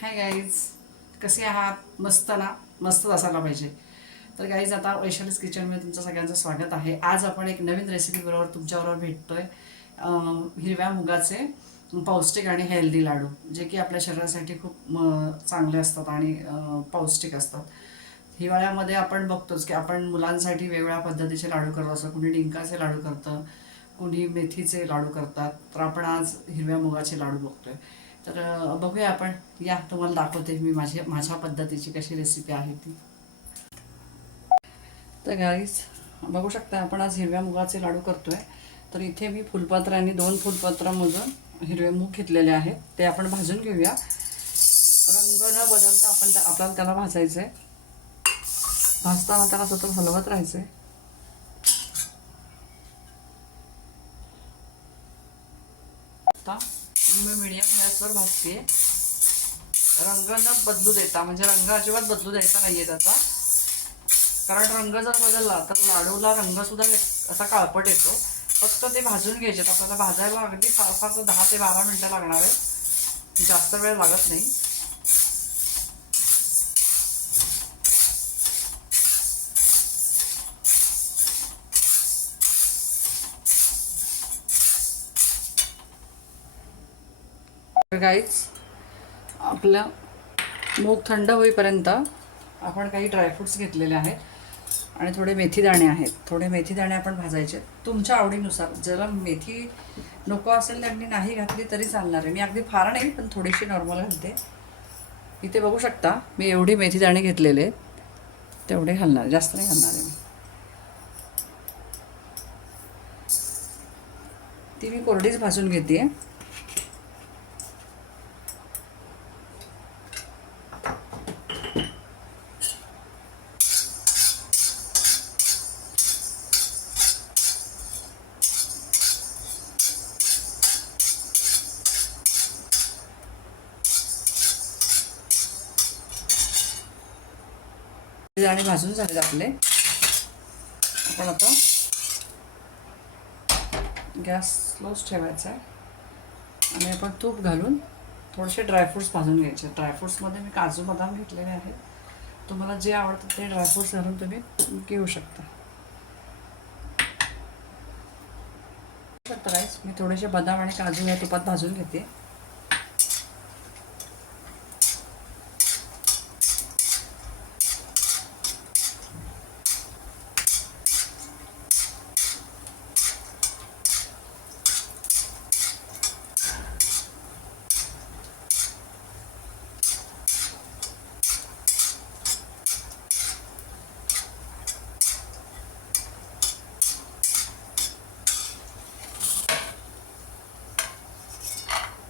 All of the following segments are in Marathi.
हाय गाईज, कसे आहात? मस्त ना? मस्तच असायला पाहिजे. तर गाईज, आता वैशालीज किचनमध्ये तुमचं सगळ्यांचं स्वागत आहे. आज आपण एक नवीन रेसिपी बरोबर तुमच्याबरोबर भेटतोय. हिरव्या मुगाचे पौष्टिक आणि हेल्दी लाडू, जे की आपल्या शरीरासाठी खूप चांगले असतात आणि पौष्टिक असतात. हिवाळ्यामध्ये आपण बघतोच की आपण मुलांसाठी वेगवेगळ्या पद्धतीचे लाडू करत असतो. कुणी डिंकाचे लाडू करतं, कुणी मेथीचे लाडू करतात. तर आपण आज हिरव्या मुगाचे लाडू बघतोय. तर बघूया आपण. या, तुम्हाला दाखवते मी माझ्या पद्धतीची कशी रेसिपी आहे ती. तर गाईज, बघू शकता आपण आज हिरव्या मुगाचे लाडू करतोय. तर इथे मी फुलपत्र आणि 2 फुलपत्रामधून हिरवे मूग घेतलेले आहेत. ते आपण भाजून घेऊया. रंग न बदलता आपल्याला त्याला भाजायचं आहे. भाजताना त्याला सतत हलवत राहायचं आहे. आता मी मीडियम गॅसवर भाजते. रंग न बदलू देता, म्हणजे रंग अजिबात बदलू द्यायचा नाहीये त्याचा. कारण रंग जर बदलला तर लाडूला रंगसुद्धा असा काळपट येतो. फक्त ते भाजून घ्यायचे. आपल्याला भाजायला अगदी फार फार 10 ते 12 मिनटं लागणार आहे. जास्त वेळ लागत नाही. गाईज, आपलं मूग थंड होईपर्यंत आपण काही ड्रायफ्रूट्स घेतलेले आहेत आणि थोडे मेथी दाणे आहेत. थोडे मेथी दाणे आपण भाजायचे तुमच्या आवडीनुसार. ज्याला मेथी नको असेल त्यांनी नाही घातली तरी चालणार आहे. मी अगदी फार नाही, पण थोडीशी नॉर्मल घालते. इथे बघू शकता मी एवढी मेथी दाणे घेतलेले आहेत, तेवढे घालणार, जास्त नाही घालणार आहे मी. ती मी कोरडीच भाजून घेते. दाणे भाजून झालेत आपले. आपण आता गॅस स्लोच ठेवायचा आहे आणि आपण तूप घालून थोडेसे ड्रायफ्रूट्स भाजून घ्यायचे. ड्रायफ्रूट्समध्ये मी काजू बदाम घेतलेले आहेत. तुम्हाला जे आवडतं ते ड्रायफ्रूट्स घालून तुम्ही घेऊ शकता. राईस, मी थोडेसे बदाम आणि काजू या तुपात भाजून घेते.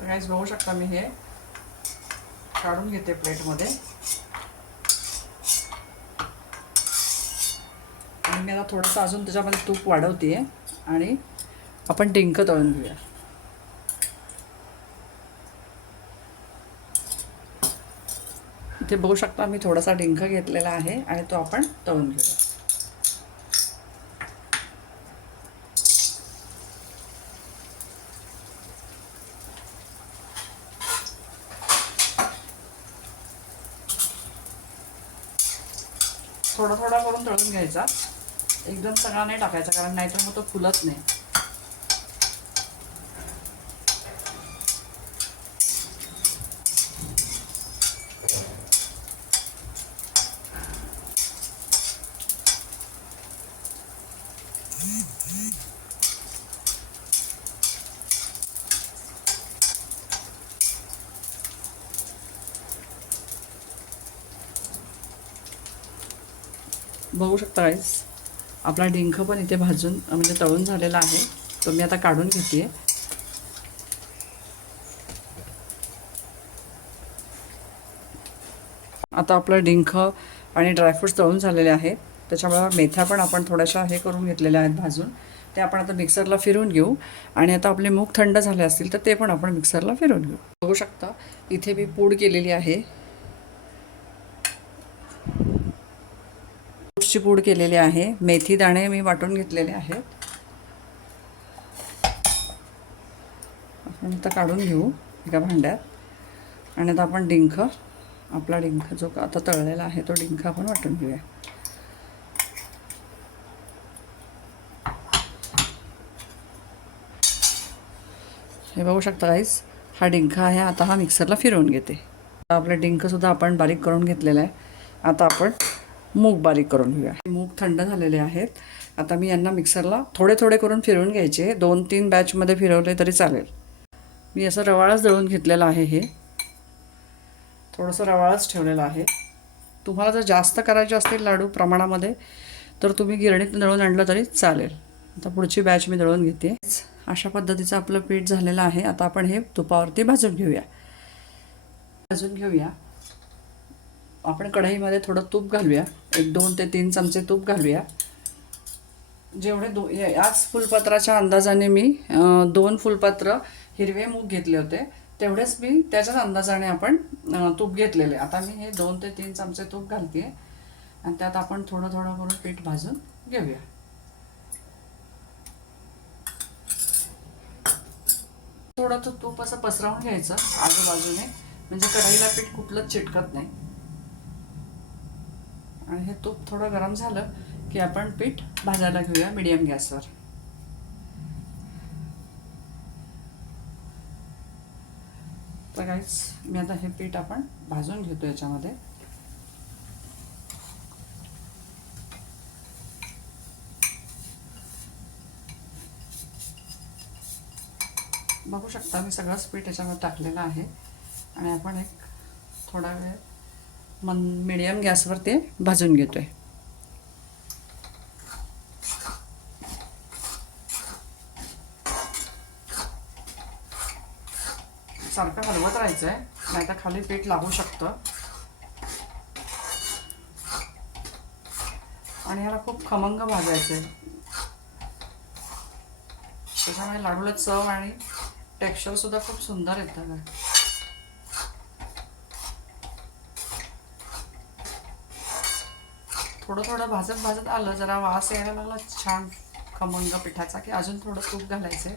राईस बघू शकता, मी हे काढून घेते प्लेटमध्ये. आणि मी आता थोडंसं अजून त्याच्यामध्ये तूप वाढवते आणि आपण डिंक तळून घेऊया. इथे बघू शकता मी थोडासा डिंक घेतलेला आहे आणि तो आपण तळून घेऊया. थोडा थोडा करून तळून घ्यायचा. एकदम सगळा नाही टाकायचा, कारण नाहीतर मग तो फुलत नाही. बघू शकता गाईस, आपला डिंक पण इथे भाजून म्हणजे तळून झालेला आहे. तो मी आता काढून घेते. आता आपलं डिंक आणि ड्रायफ्रूट्स तळून झालेले आहेत. त्याच्यामुळे मेथ्या पण आपण थोड्याशा हे करून घेतलेल्या आहेत भाजून. ते आपण आता मिक्सरला फिरवून घेऊ. आणि आता आपले मूग थंड झाले असतील तर ते पण आपण मिक्सरला फिरवून घेऊ. बघू शकता इथे मी पूड केलेली आहे. ची पूड केलेली आहे. मेथी दाणे मी वाटून घेतलेले आहेत. आपण आता काढून घेऊ एका भांड्यात. आणि आता आपण डिंक, आपला डिंक जो आता तळलेला आहे तो डिंक आपण वाटून घेऊया. हे बघू शकता गाईस, हा डिंक आहे. आता हा मिक्सरला फिरवून घेते. आपला डिंकसुद्धा आपण बारीक करून घेतलेला आहे. आता आपण मूग बारीक करून घेऊया. मूग थंड झालेले आहेत. आता मी यांना मिक्सरला थोडे थोडे करून फिरवून घ्यायचे. 2-3 बॅचमध्ये फिरवले तरी चालेल. मी असं रवाळच दळून घेतलेलं आहे. हे थोडंसं रवाळच ठेवलेलं आहे. तुम्हाला जर जास्त करायचे असतील लाडू प्रमाणामध्ये तर तुम्ही गिरणीत दळून आणलं तरी चालेल. आता पुढची बॅच मी दळून घेते. अशा पद्धतीचं आपलं पीठ झालेलं आहे. आता आपण हे तुपावरती भाजून घेऊया. आपण कढईमध्ये थोडं तूप घालूया. 2 ते 3 चमचे तूप घालूया. जेवढे याच फुलपत्राच्या अंदाजाने मी 2 फुलपत्र हिरवे मूग घेतले होते, तेवढेच मी त्याच्याच अंदाजाने आपण तूप घेतलेले. आता मी हे 2 ते 3 चमचे तूप घालते आणि त्यात आपण थोडं थोडं करून पीठ भाजून घेऊया. थोडं तूप असं पसरवून घ्यायचं आजूबाजूने, म्हणजे कढईला पीठ कुठलंच चिटकत नाही. आणि हे तूप थोडं गरम झालं की आपण पीठ भाजायला घेऊया मीडियम गॅसवर. तर गाईस, मी आता हे पीठ आपण भाजून घेतो याच्यामध्ये. बघू शकता मी सगळंच पीठ याच्यामध्ये टाकलेलं आहे. आणि आपण एक थोडा वेळ मीडियम गॅसवर ते भाजून घेतोय. सारखं हलवत राहायचं आहे, नाहीतर खाली पीठ लागू शकतं. आणि ह्याला खूप खमंग भाजायचं आहे, त्याच्यामुळे लाडूला चव आणि टेक्स्चर सुद्धा खूप सुंदर येतं. थोडं थोडं भाजत भाजत आलं, जरा वास यायला लागला छान खमंग पिठाचा, की अजून थोडं तूप घालायचं.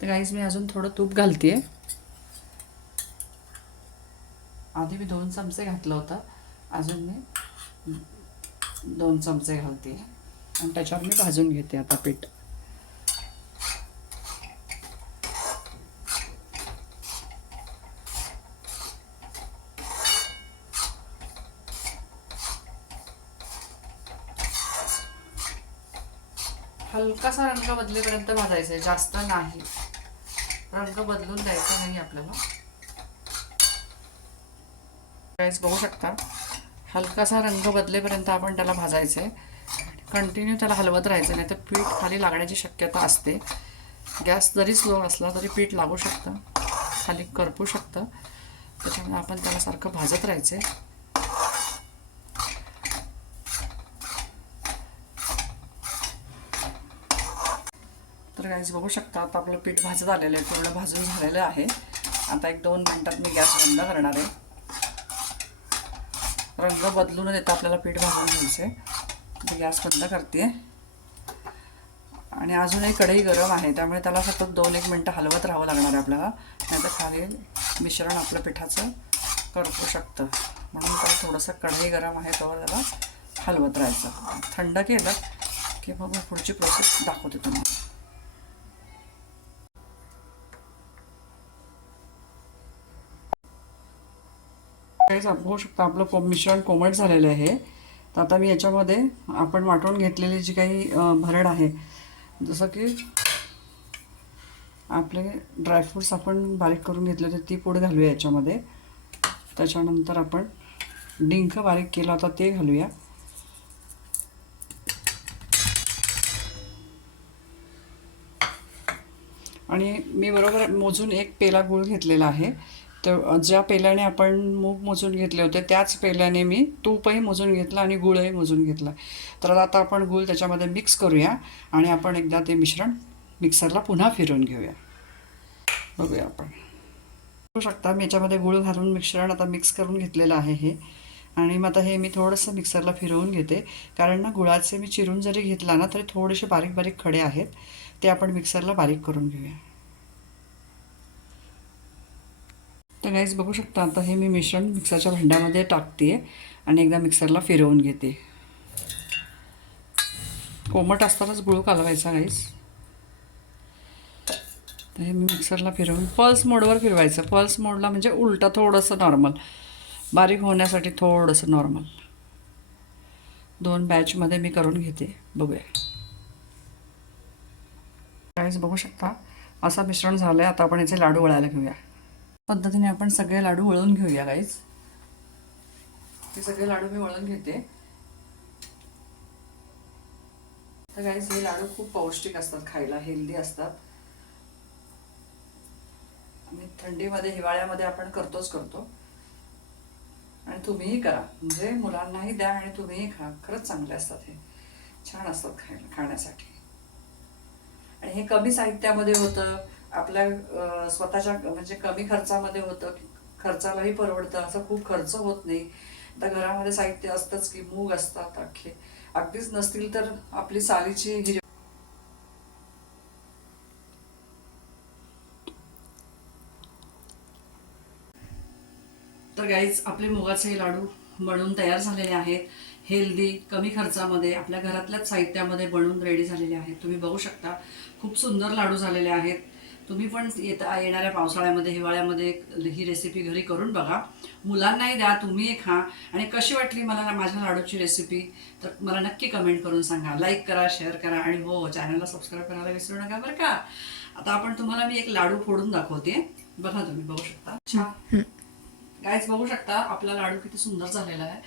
तर गाईस, मी अजून थोडं तूप घालते. आधी मी 2 चमचे घातलं होतं, अजून मी 2 चमचे घालते आणि त्याच्यावर मी भाजून घेते आता पीठ. हलकासा रंग बदलेपर्यंत भाजायचं आहे, जास्त नाही. रंग बदलून द्यायचा नाही आपल्याला. गाईस, बघू शकता, हलकासा रंग बदलेपर्यंत आपण त्याला भाजायचं आहे. कंटिन्यू त्याला हलवत राहायचं, नाही तर पीठ खाली लागण्याची शक्यता असते. गॅस जरी स्लो असला तरी पीठ लागू शकतं, खाली करपू शकतं. त्याच्यामुळे आपण त्याला सारखं भाजत राहायचं आहे. तर गाईस, बघू शकता, आता आपलं पीठ भाजत आलेलं आहे, पूर्ण भाजून झालेलं आहे. आता 1-2 मिनटात मी गॅस बंद करणार आहे. रंग बदलून देता आपल्याला पीठ भाजून घ्यायचं आहे. गॅस बंद करते. आणि अजूनही कढई गरम आहे, त्यामुळे त्याला सतत 2-1 मिनटं हलवत राहावं लागणार आहे आपल्याला, नाहीतर खाली मिश्रण आपलं पिठाचं करपू शकतं. म्हणून त्याला थोडंसं कढई गरम आहे तोवर त्याला हलवत राहायचं. थंड केलं की मग पुढची प्रोसेस दाखवते तुम्हाला. बघू शकता, आपलं मिश्रण कोमट झालेलं आहे. तर आता मी याच्यामध्ये आपण वाटून घेतलेली जी काही भरड आहे, जसं की आपले ड्रायफ्रूट्स आपण बारीक करून घेतले होते ती पूड घालूया याच्यामध्ये. त्याच्यानंतर आपण डिंक बारीक केला होता ते घालूया. आणि मी बरोबर मोजून 1 पेला गूळ घेतलेला आहे. तर ज्या पेल्याने आपण मूग मोजून घेतले होते त्याच पेल्याने मी तूपही मोजून घेतलं आणि गूळही मोजून घेतला. तर आता आपण गूळ त्याच्यामध्ये मिक्स करूया आणि आपण एकदा ते मिश्रण मिक्सरला पुन्हा फिरवून घेऊया. बघूया आपण. बघू शकता, मी याच्यामध्ये गूळ घालून मिश्रण आता मिक्स करून घेतलेलं आहे हे. आणि मग आता हे मी थोडंसं मिक्सरला फिरवून घेते, कारण ना गुळाचे मी चिरून जरी घेतला ना तरी थोडेसे बारीक बारीक खडे आहेत, ते आपण मिक्सरला बारीक करून घेऊया. तर गाईज बघू शकता, आता हे मी मिश्रण मिक्सरच्या भांड्यामध्ये टाकते आणि एकदा मिक्सरला फिरवून घेते. कोमट असतानाच गुळ कालवायचा गाईज. तर हे मी मिक्सरला फिरवून पल्स मोडवर फिरवायचं. पल्स मोडला म्हणजे उलटा थोडंसं नॉर्मल, बारीक होण्यासाठी थोडंसं नॉर्मल. 2 बॅचमध्ये मी करून घेते, बघूया. गाईज बघू शकता, असं मिश्रण झालं आहे. आता आपण याचे लाडू वळायला घेऊया. पद्धतीने आपण सगळे लाडू वळून घेऊया गाईज. हे सगळे लाडू मी वळून घेते. तर गाईज हे लाडू खूप पौष्टिक असतात, खायला हेल्दी असतात. आणि थंडीमध्ये हिवाळ्यामध्ये आपण करतो. आणि तुम्हीही करा, म्हणजे मुलांनाही द्या आणि तुम्हीही खा. खरंच चांगले असतात, हे छान असतात खाण्यासाठी. आणि हे कमी साहित्यामध्ये होतं, आपल्या स्वतःच्या म्हणजे कमी खर्चामध्ये होतं, खर्चालाही परवडतं, असं खूप खर्च होत नाही. आता घरामध्ये साहित्य असतंच की, मूग असतात अख्खे, अगदीच नसतील तर आपली सालीची हिरवी. तर गाईज आपले मुगाचे लाडू बनवून तयार झालेले आहेत. हेल्दी, कमी खर्चामध्ये, आपल्या घरातल्याच साहित्यामध्ये बनवून रेडी झालेले आहेत. तुम्ही बघू शकता, खूप सुंदर लाडू झालेले आहेत. तुम्ही पण येणाऱ्या पावसाळ्यामध्ये, हिवाळ्यामध्ये ही रेसिपी घरी करून बघा. मुलांनाही द्या, तुम्हीही खा. आणि कशी वाटली मला माझ्या लाडूची रेसिपी, तर मला नक्की कमेंट करून सांगा. लाईक करा, शेअर करा आणि हो, चॅनलला सबस्क्राईब करायला विसरू नका बरं का. आता आपण तुम्हाला मी एक लाडू फोडून दाखवते, बघा. तुम्ही बघू शकता, छान गाईज बघू शकता, आपला लाडू किती सुंदर झालेला आहे.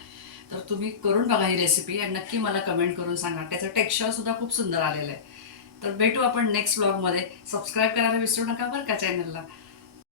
तर तुम्ही करून बघा ही रेसिपी आणि नक्की मला कमेंट करून सांगा. त्याचं टेक्स्चर सुद्धा खूप सुंदर आलेलं आहे. तर भेटू आपण नेक्स्ट व्लॉगमध्ये. सबस्क्राईब करायला विसरू नका बरं का चॅनलला.